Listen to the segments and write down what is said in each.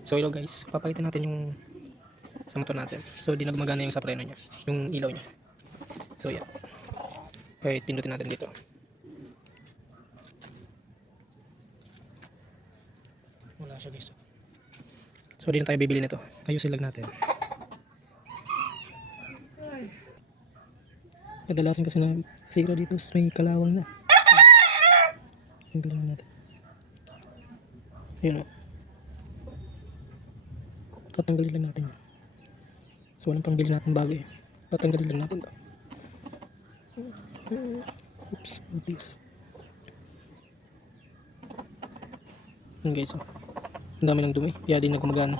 So hello guys, papalitan natin yung sa motor natin. So di na gumagana yung sa preno niya, yung ilaw niya. So yan. Okay, pindutin natin dito. Wala siya guys. So di na tayo bibili nito. Ayusin lang natin. Kadalasan kasi na sira dito may kalawang na. Tingnan natin. Yun o. Tatanggalin lang natin yan. So walang pangbili natin bago eh. Tatanggalin lang natin to. Oops, this. Yun guys, oh. Ang dami ng dumi, kaya din na gumagana.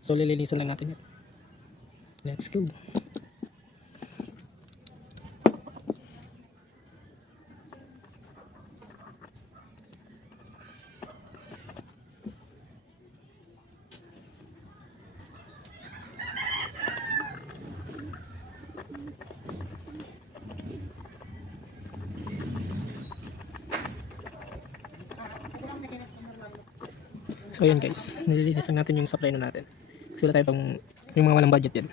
So lilinisan lang natin yan. Let's go. So ayan guys, nililinisan natin yung supply na natin. Kasi wala tayo pang, yung mga walang budget yan.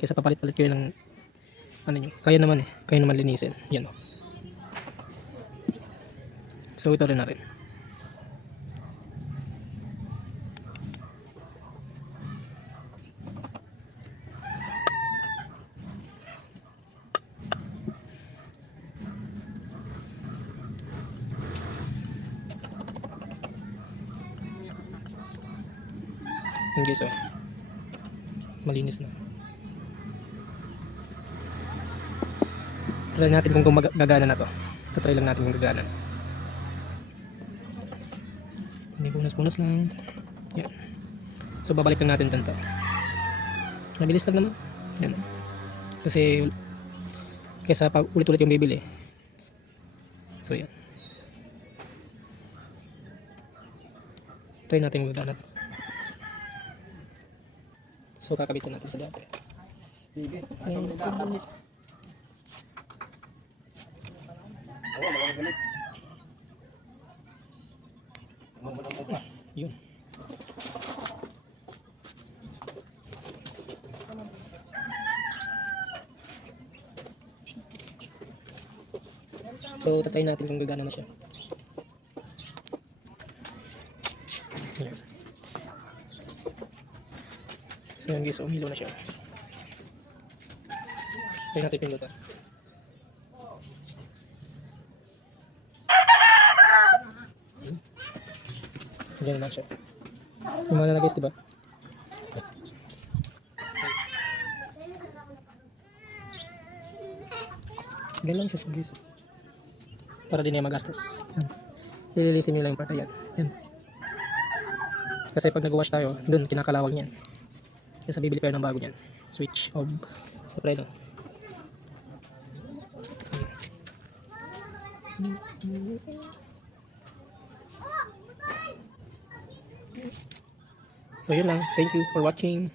Kaysa papalit-palit kayo ng ano nyo, kaya naman eh, kaya naman linisin. Yan o. So ito rin na rin. Yan guys oh. Malinis na. Try natin kung gagana na to. Try lang natin kung gagana. May punas-punas lang. Yan. So babalik lang natin dito. Mabilis lang naman. Yan. Kasi kaysa pa ulit-ulit yung bibili. So yan. Try natin gagana to. So kakabitin natin sa dati. Yun. So tatry natin kung gagana na siya. Yan. So yan guys, umilaw na siya. Try natin pindutan. Ganyan lang siya. Gumana na guys, diba? Ganyan lang siya guys. Para din niya magastos. Yan. Lililisin nyo lang yung part na yan. Yan. Kasi pag nag-wash tayo, dun kinakalawag niyan. Kaya bibili kayo ng bago niyan. Switch off. Sa preno. So yun lang. Thank you for watching.